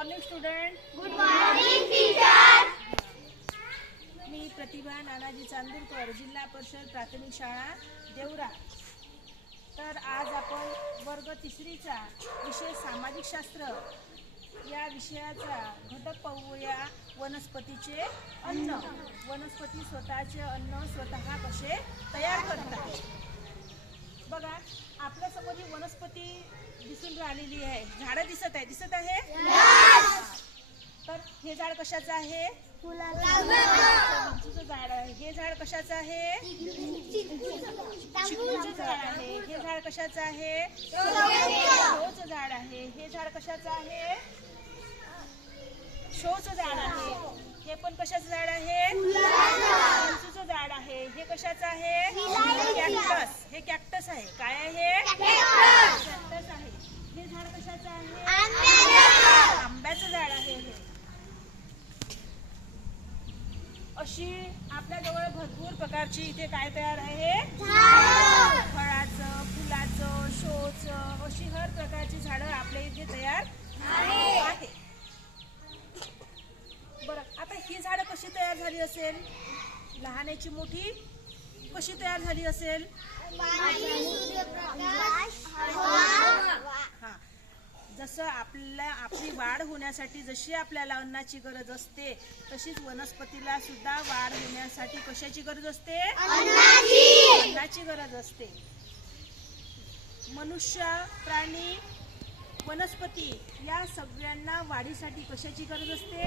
Morning student. Good morning teacher. मी प्रतिभा नानाजी चांदूरकर, जिल्हा परिषद प्राथमिक शाळा देवरा. तर आज आपण वर्ग तिसरीचा विषय सामाजिक शास्त्र या विषयाचा घटक पाहूया. वनस्पतीचे अन्न. वनस्पती स्वतःचे अन्न स्वतः कसे तयार करतात. बघा, आपल्या समोर ही वनस्पती दिसून राहिलेली आहे. झाडं दिसत आहे. तर हे झाड कशाचं आहे? चिंचूचं झाड आहे. हे झाड कशाचं आहे? चिकूचं झाड आहे. हे झाड कशाचं आहे? शोचं झाड आहे. हे झाड कशाचं आहे? शोचं झाड आहे. हे पण कशाचं झाड आहे? चिंचूचं झाड आहे. हे कशाचं आहे? कॅक्टस. हे कॅक्टस आहे. काय आहे? कॅक्टस आहे. हे झाड कशाचं आहे? आंब्याचं झाड आहे. हे अशी आपल्याजवळ भरपूर प्रकारची इथे काय तयार आहे? फळाचं, फुलाचं, शोचं, अशी हर प्रकारची झाडं आपल्या इथे तयार आहे. बरं, आता ही झाडं कशी तयार झाली असेल? लहानाची मोठी कशी तयार झाली असेल? हा, जसं आपली वाढ होण्यासाठी जशी आपल्याला अन्नाची गरज असते, तशीच वनस्पतीला सुद्धा वाढ होण्यासाठी कशाची गरज असते? अन्नाची गरज असते. मनुष्य, प्राणी, वनस्पती या सगळ्यांना वाढीसाठी कशाची गरज असते?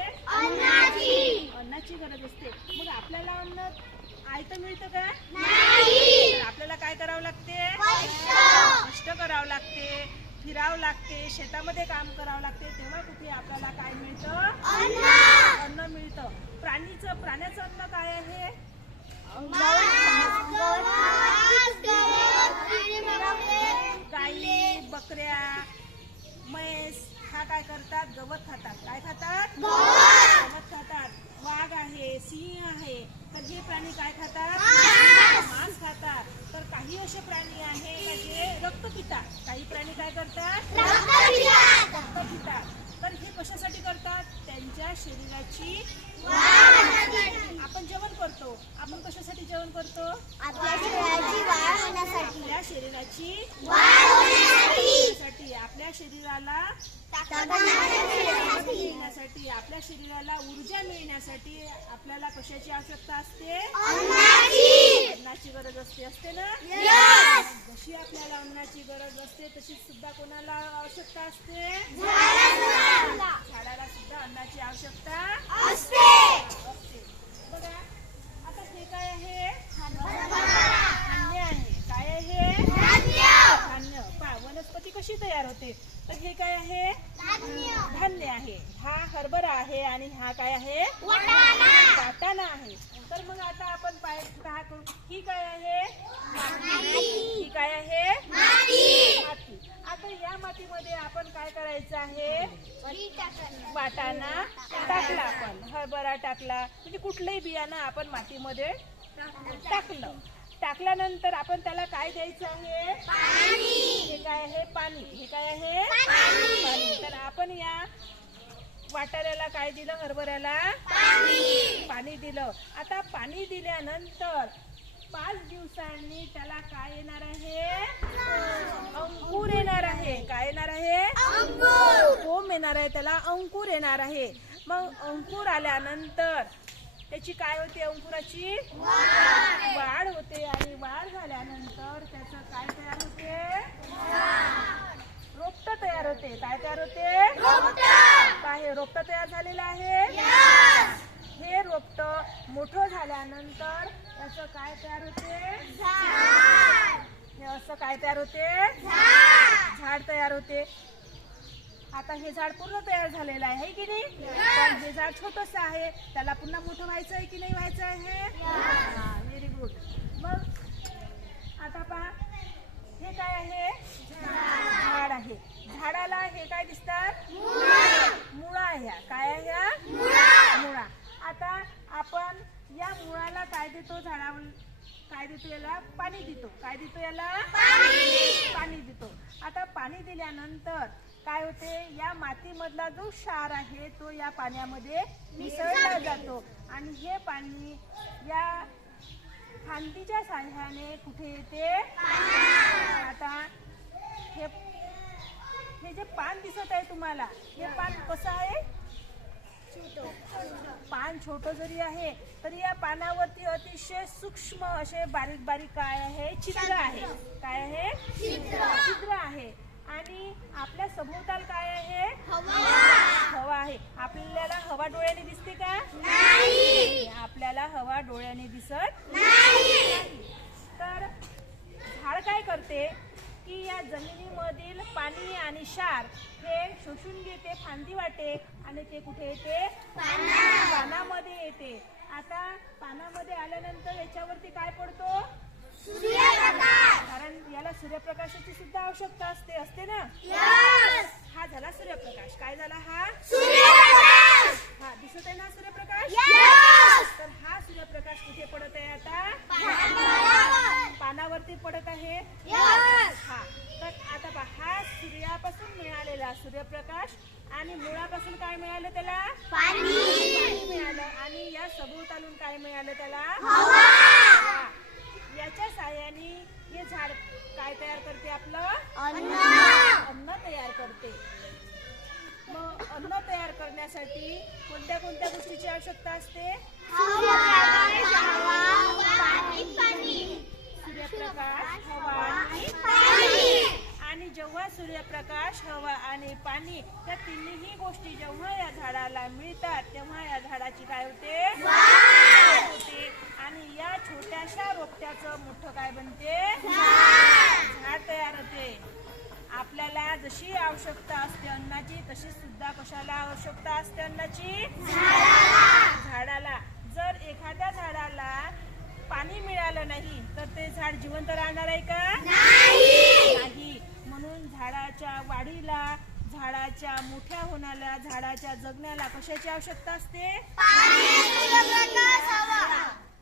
अन्नाची गरज असते. मग आपल्याला अन्न आयतं मिळतं का? तर आपल्याला काय करावं लागते? कष्ट करावं लागते, फिरावं लागते, शेतामध्ये काम करावं लागते. तेव्हा कुठे आपल्याला काय मिळतं? अन्न मिळतं. प्राण्याचं अन्न काय आहे? गाई, बकऱ्या, म्हैस हा काय करतात? गवत खातात. काय खातात? गवत खातात. वाघ आहे, सिंह आहे. तर हे प्राणी काय खातात? मांस खातात. तर काही असे प्राणी आहे का जे रक्त पितात. काही प्राणी काय करतात? रक्त पितात. तर हे कशासाठी करतात? त्यांच्या शरीराची आपण जेवण करतो. आपण कशासाठी जेवण करतो? आपल्या शरीराची वाढ होण्यासाठी. आपल्या शरीराची वाढ होण्यासाठी, आपल्या शरीराला मिळण्यासाठी, आपल्या शरीराला ऊर्जा मिळण्यासाठी आपल्याला कशाची आवश्यकता असते? अन्नाची गरज असते ना? जशी आपल्याला अन्नाची गरज असते तशी सुद्धा कोणाला आवश्यकता असते? झाडाला सुद्धा अन्नाची आवश्यकता असते. बघा, आता हे काय आहे? धान्य आहे. काय आहे? धान्य. पहा, वनस्पती कशी तयार होते? तर हे काय आहे? धान्य आहे. हा हरभरा आहे आणि हा काय आहे? वाटाणा आहे. तर मग आता आपण पाहतो ही काय आहे? ही काय आहे? माती. आता या मातीमध्ये आपण काय करायचं आहे? वाटाणा टाकला, आपण हरभरा टाकला, म्हणजे कुठलंही बियाणं आपण मातीमध्ये टाकल्यानंतर आपण त्याला काय द्यायचं आहे? हे काय आहे? पाणी. हे काय आहे? पाणी. तर आपण या वाटाण्याला काय दिलं? हरभऱ्याला पाणी दिलं. आता पाणी दिल्यानंतर 5 दिवसांनी त्याला काय येणार आहे? अंकुर येणार आहे. काय येणार आहे? कोंब येणार आहे. त्याला अंकुर येणार आहे. मग अंकुर आल्यानंतर त्याची काय होते? अंकुराची वाढ होते. आणि वाढ झाल्यानंतर त्याचं काय तयार होते? रोपटं तयार होते. काय तयार होते? काय रोपटं तयार झालेलं आहे? हे रोपटं मोठं झाल्यानंतर त्याचं काय तयार होते? हे असं काय तयार होते? झाड तयार होते. आता हे झाड पूर्ण तयार झालेलं आहे की नाही? पण हे झाड छोटंसं आहे. त्याला पुन्हा मोठं व्हायचं आहे की नाही व्हायचं आहे? Very good. मग आता पहा, हे काय आहे? झाड आहे. झाडाला हे काय दिसतात? मुळा आहे. काय आहे? मुळा. आता आपण या मुळाला काय देतो? झाडावर काय देतो? याला पाणी देतो. काय देतो? याला पाणी देतो. आता पाणी दिल्यानंतर काय होते, या मातीमधला जो क्षार आहे तो या पाण्यामध्ये मिसळला जातो आणि हे पाणी या फांदीच्या साह्याने कुठे येते, आता हे जे पान दिसत आहे तुम्हाला, हे पान कसं आहे, पान छोटं जरी आहे तरी या पानावरती अतिशय सूक्ष्म असे बारीक बारीक काय आहे, छिद्र आहे. काय आहे, छिद्र आहे. आणि आपल्या सभोवताल काय आहे, हवा आहे. आपल्याला हवा डोळ्याने दिसते का, नाही. आपल्याला हवा डोळ्याने दिसत नाही. तर झाड काय करते की या जमिनीमधील पाणी आणि क्षार हे शोषून घेते फांदी वाटे आणि ते कुठे येते, पानामध्ये येते. आता पानामध्ये आल्यानंतर याच्यावरती काय पडतो, कारण याला सूर्यप्रकाशाची सुद्धा आवश्यकता असते ना. हा झाला सूर्यप्रकाश. काय झाला, हा हा दिसत आहे ना सूर्यप्रकाश. तर हा सूर्यप्रकाश कुठे पडत आहे, आता पानावरती पडत आहे. हा तर आता पहा, हा सूर्यापासून मिळालेला सूर्यप्रकाश आणि मुळापासून काय मिळालं त्याला, पाणी मिळालं. आणि या सभोवतालून काय मिळालं त्याला, हवा. याच्या साह्याने हे झाड काय तयार करते, आपलं अन्न तयार करते. मग अन्न तयार करण्यासाठी कोणत्या कोणत्या गोष्टीची आवश्यकता असते, सूर्यप्रकाश, हवा आणि पाणी. आणि जेव्हा सूर्यप्रकाश, हवा आणि पाणी या तिन्ही गोष्टी जेव्हा या झाडाला मिळतात तेव्हा या झाडाची काय होते, होते. आणि या छोट्याशा रोपट्याचं मोठं काय बनते, झाड तयार होते. आपल्याला जशी आवश्यकता असते अन्नाची तशी सुद्धा कशाला आवश्यकता असते अन्नाची, झाडाला. जर एखाद्या झाडाला पाणी मिळालं नाही तर ते झाड जिवंत राहणार आहे का, नाही. म्हणून झाडाच्या वाढीला, झाडाच्या मोठ्या होण्याला, झाडाच्या जगण्याला कशाची आवश्यकता असते,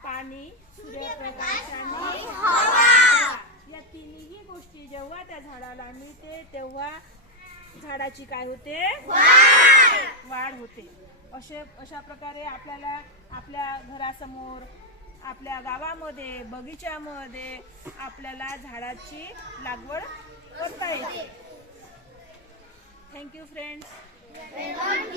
पाणी, सूर्यप्रकाश आणि हवा. या तिन्ही गोष्टी जेव्हा त्या झाडाला मिळते तेव्हा झाडाची काय होते, वाढ होते. अशा प्रकारे आपल्याला आपल्या घरासमोर, आपल्या गावामध्ये, बगीच्यामध्ये आपल्याला झाडाची लागवड करता येते. Thank you friends.